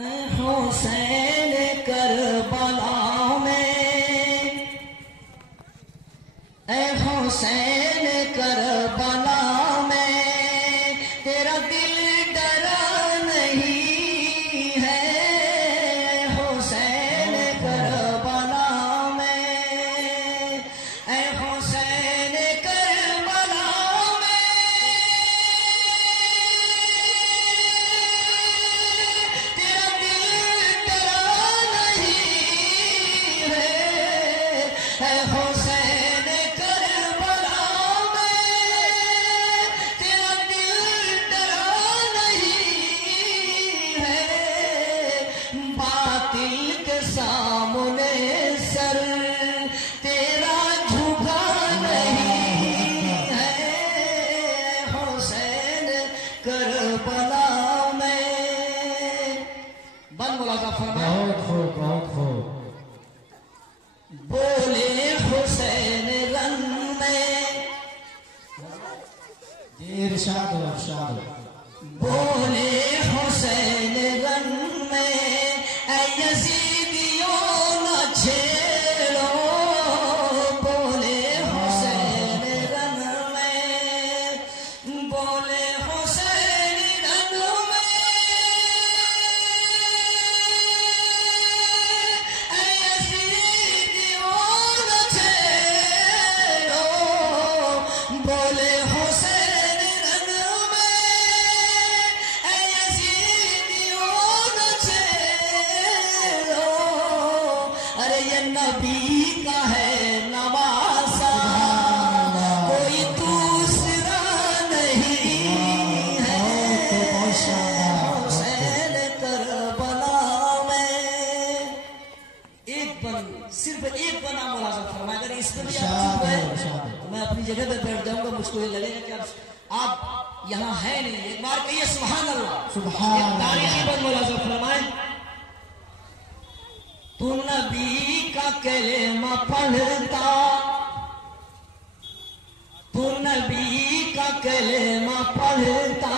Hussain Karbala में, ऐ Hussain Karbala में तेरा दिल डरा नहीं है। हुसैन करबला में, ऐ हुसैन करबला में तेरा दिल डरा नहीं है। ऐ हुसैन करबला में तेरा दिल डरा नहीं है। बातिल के सामने सर तेरा झुका नहीं है। हुसैन करबला में। बन मुलाजा फरमाए। बहुत खूब, बहुत खूब। बोले हुसैन रंग में, इरशाद हो, इरशाद हो। बोले हुसैन रंग में, ऐ यजीदियों न छेड़ो। बोले हुसैन रंग में, बोले हुसैन रंग में, ऐ यजीदियों न छेड़ो। बोले हुसैन रंग में, ऐ यजीदियों न छेड़ो। अरे ये नबी का है नवासा, कोई दूसरा नहीं है। हुसैन करबला में। एक बन, सिर्फ एक बना मुलाज़म फरमाया। अगर इसमें भी आप चुप है तो मैं अपनी जगह पे बैठ जाऊंगा। मुझको ये लगेगा कि आप यहाँ है नहीं। एक बार कहिए सुभान अल्लाह। सुभान एक तारीखी बन मुलाज़म फरमाए। तू नबी का कलेमा पढ़ता, तू नबी का कलेमा पढ़ता,